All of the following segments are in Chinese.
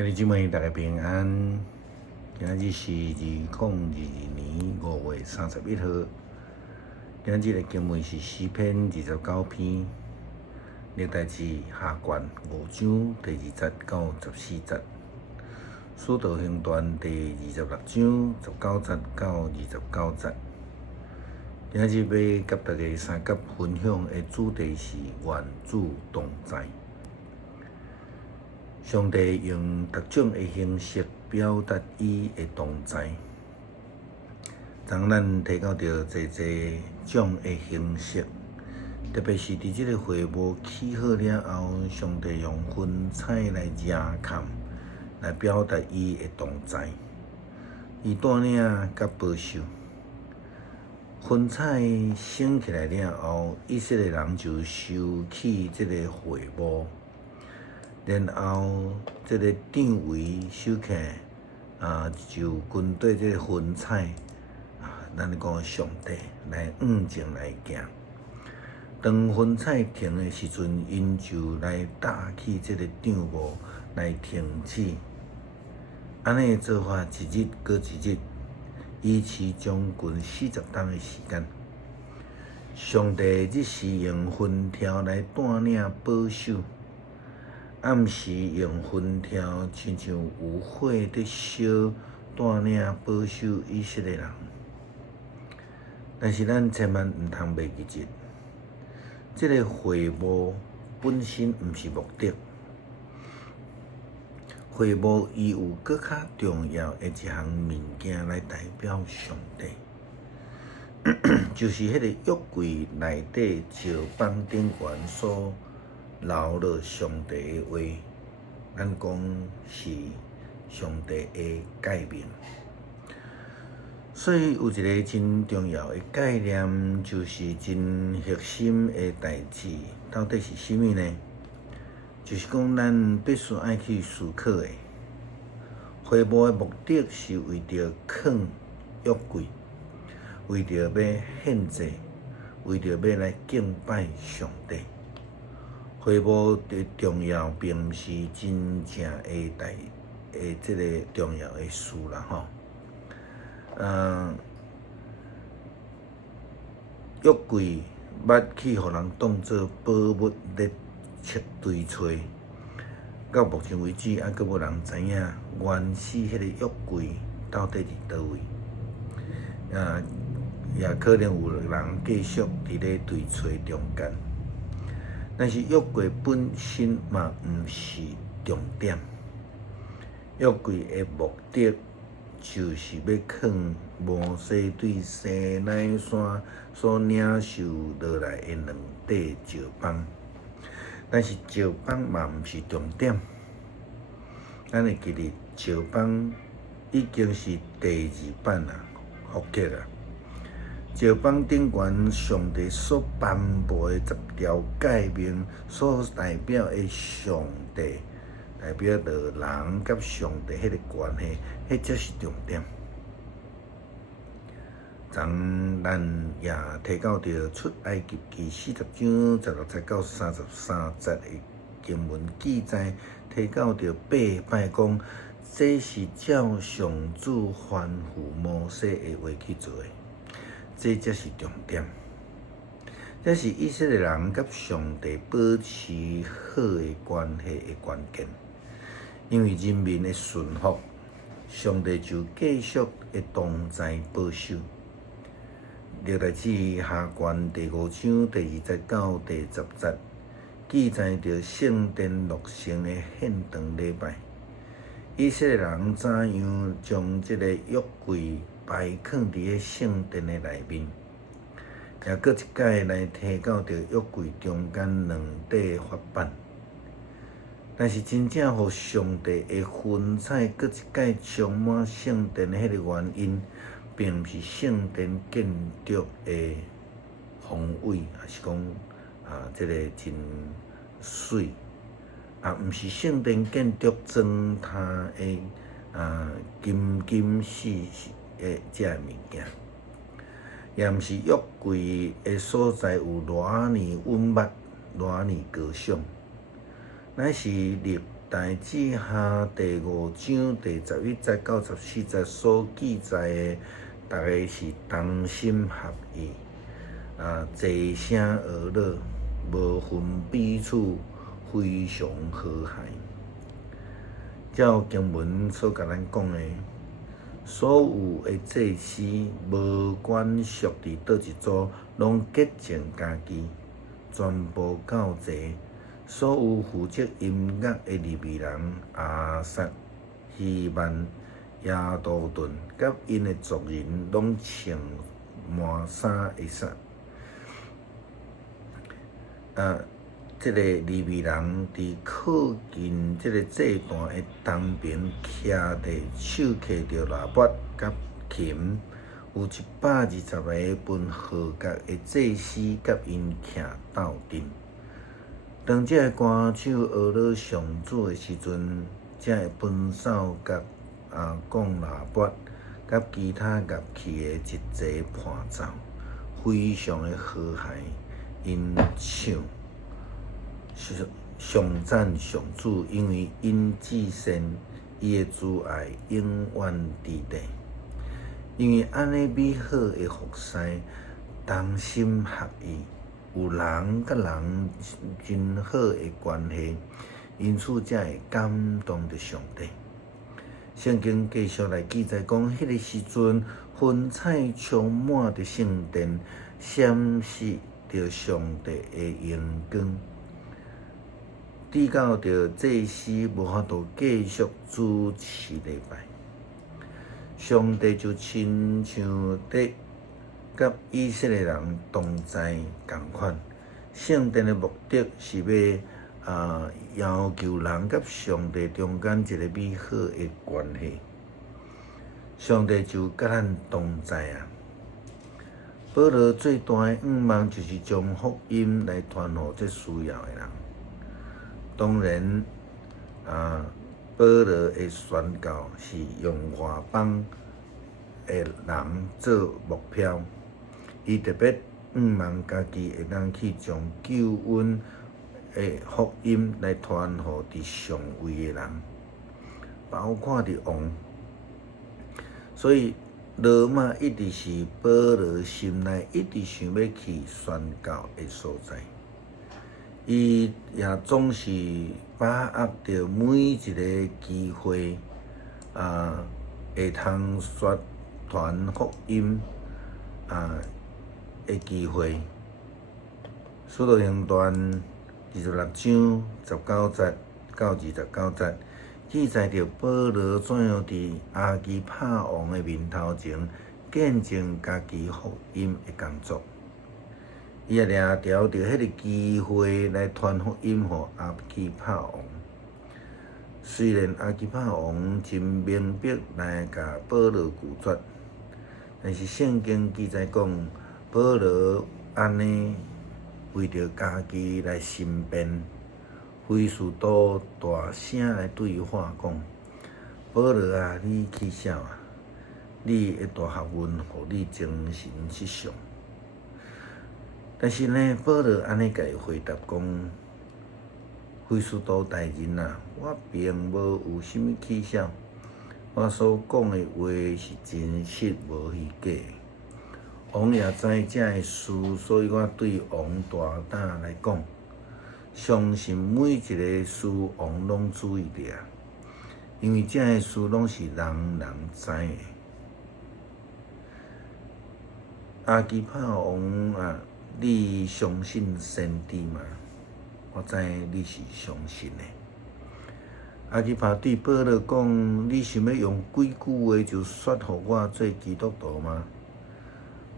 兄弟姊妹，大家平安。今日是2022年5月31号。今日的经文是诗篇29篇，历代志下卷5章第20节到14节，使徒行传第26章19节到29节。今日要甲大家三角分享的主题是愿主同在。上帝用各种的形式表达伊的同在，当咱提到着侪种的形式，特别是伫即个会幕起好了后，上帝用云彩来遮盖，来表达伊的同在。伊带领甲保守，云彩升起来了后，以色列人就收起即个会幕。然后，这个帐围收起来，就跟对这个云彩，咱讲上帝来往前来行。当云彩停的时阵，因就来搭起这个帐幕来停止。安尼做法一日过一日，以持将近40天的时间。上帝日时用云条来带领保守。暗时用云条，亲像有火伫烧，带领保守以色列人。但是咱千万毋通袂记住，这个会幕本身毋是目的，会幕伊有搁较重要的一项物件来代表上帝，就是迄个约柜内底石板顶悬所留落上帝的话，咱讲是上帝的诫命。所以有一个真重要的概念，就是真核心的代志，到底是啥物呢？就是讲咱必须爱去思考的。会幕的目的是为着藏约柜，为着要献祭，为着要来敬拜上帝。会幕的重要，并毋是真正的这个重要的事啦，吼。约柜捌去互人当作宝物咧堆找，到目前为止，还阁无人知影原始迄个约柜到底伫倒位。也可能有人继续伫咧堆找中间。但是约柜本身嘛毋是重点，约柜的目的就是要放摩西对西奈山所领受落来的两块石板，但是石板嘛毋是重点。咱会记得石板已经是第2版啦，复刻啦。石板顶悬上帝所颁布的10条诫命，所代表的上帝，代表着人甲上帝迄个关系，迄才是重点。咱也提到着出埃及记40章16节到33节的经文记载，提到着8摆讲，这是照上主吩咐摩西的话去做的。这才是重点，这是以色列人甲上帝保持好的关系的关键。因为人民的顺服，上帝就继续的同在保守。历代志下卷第5章第2节到第10节，记载着圣殿落成的献堂礼拜。以色列人怎样将这个约柜摆放伫咧圣殿的内面，也搁一摆来提到着约柜中间2块法板。但是真正互上帝的云彩搁一摆充满圣殿的迄个原因，并毋是圣殿建筑的宏伟，还是讲这个真水，毋是圣殿建筑砖塔的金细的这物件，也毋是约柜的所在有偌尼稳密、偌尼高尚，乃是立代志下第5章第11节到14节所记载的，大家是同心合意，齐声而乐，无分彼此，非常和谐。照经文所甲咱讲的，所有的祭司，无管属伫倒一组，拢洁净家己，全部到齐。所有负责音乐的利未人亚萨、希曼、耶杜顿，甲因的族人，拢穿满衫的衫。这个利未人伫靠近这个祭坛的东边，徛伫手摕着腊八甲琴，有120个分号角的祭司甲因徛斗阵。当这个歌手学了上主的时阵，才会分手甲讲腊八甲其他乐器的一齐伴奏，非常的和谐。因唱上赞上主，因为因至善，伊的慈爱永远伫地。因为安尼美好的服侍，同心合意。有人甲人真好的关系，因此才会感动着上帝。圣经继续来记载讲，迄个时阵，云彩充满着圣殿，闪烁着上帝的荣光，直到着祭司无法度继续主持礼拜，上帝就亲像伫甲以色列人同在共款。圣殿的目的是要要求人甲上帝中间一个美好的关系。上帝就甲咱同在啊！保罗最大的愿望就是将福音来传互这需要的人。当然，保罗的宣教是用外邦的人做目标。伊特别愿望家己会当去将救恩的福音来传互伫上位的人，包括伫王。所以罗马一直是保罗心内一直想要去宣教的所在。伊也总是把握着每一个机会，会通宣传福音的机会。使徒行传26章19节到29节，记载着保罗怎样伫阿基帕王的面头前见证家己福音的工作。伊也掠条着迄个机会来传福音予阿基帕王。虽然阿基帕王真明白来甲保罗拒绝，但是圣经记载讲，保罗安尼为着家己来申辩，非士多大声来对伊话讲：保罗啊，你去啥啊？你的大学问，互你精神失常。但是呢，保罗安尼甲伊回答讲：非士多大人啊，我并无有啥物蹊跷，我所讲的话是真实无虚假。王也知这个事，所以我对王大胆来讲，相信每一个事王拢注意着，因为这个事拢是人人知的。阿基帕王啊，你相信先知吗？我知你是相信的。阿基帕对保罗讲：你想要用几句话就说服我做基督徒吗？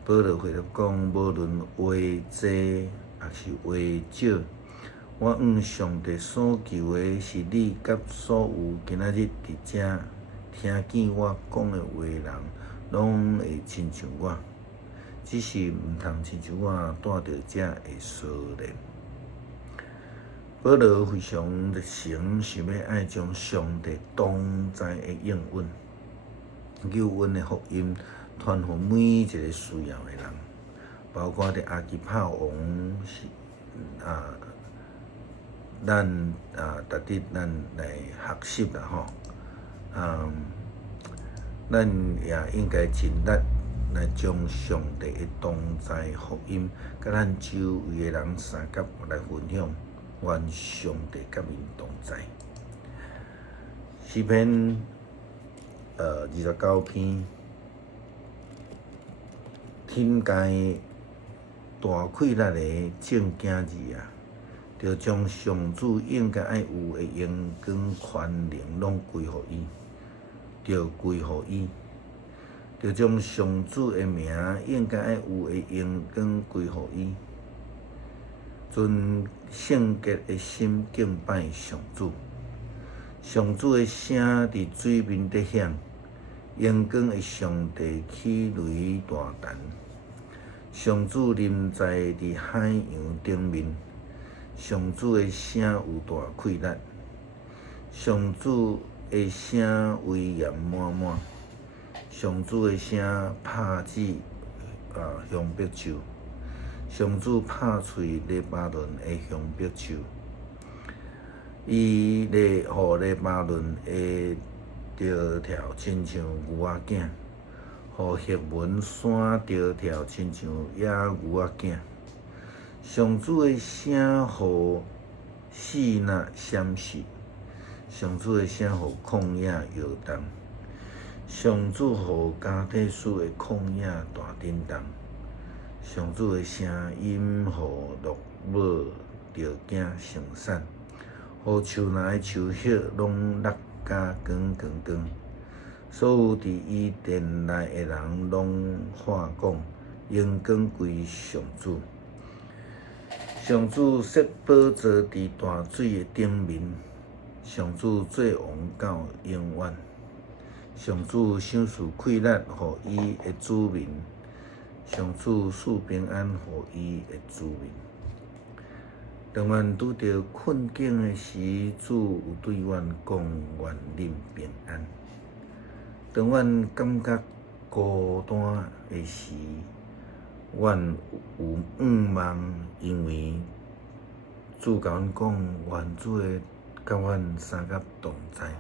保罗回答讲：无论话多还是话少，我向上帝所求的是你甲所有今仔日伫遮听见我讲的话人，拢会亲像我，只是毋通亲像我带着这的锁链。保罗非常热诚，想要爱将上帝同在的应允、救恩的福音传予每一个需要的人，包括伫阿基帕王咱值得咱来学习啦吼。咱也应该尽力来将上帝的同在福音，甲咱周围的人相甲来分享，愿上帝甲因同在。诗篇29篇，天界大快乐的正经字啊，着将上主应该爱有的荣光、权能拢归互伊，着归互伊。着将上主的名应该爱有的荣光归互伊，存圣洁的心敬拜上主。上主的声伫水面底响，荣光的上帝起雷大弹。上主临在伫海洋顶面，上主的声有大快乐，上主的声威严满满。上主的声拍子香碧树，上主拍碎黎巴嫩的香碧树，伊咧互黎巴嫩的着跳亲像牛仔囝，互赫文山着跳亲像野牛仔囝。上主的声互死那闪烁，上主的声互旷野摇动。上主互加体斯的旷野大震动，上主的声音互鹿母着惊成产，互树内的树叶拢落甲光光光。所有伫伊殿内的人拢喊讲，荣光归上主。上主设宝座伫大水的顶面，上主做王到永远。上主赏赐快乐，互伊的子民；上主赐平安，互伊的子民。当阮拄着困境的时，主有对阮讲：愿恁平安。当阮感觉孤单的时，阮有望，因为主甲阮讲：愿主会甲阮相甲同在。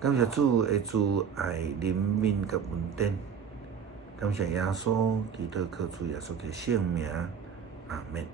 感谢主的慈爱、怜悯甲恩典，感谢耶稣，祈祷靠主耶稣的圣名，阿门。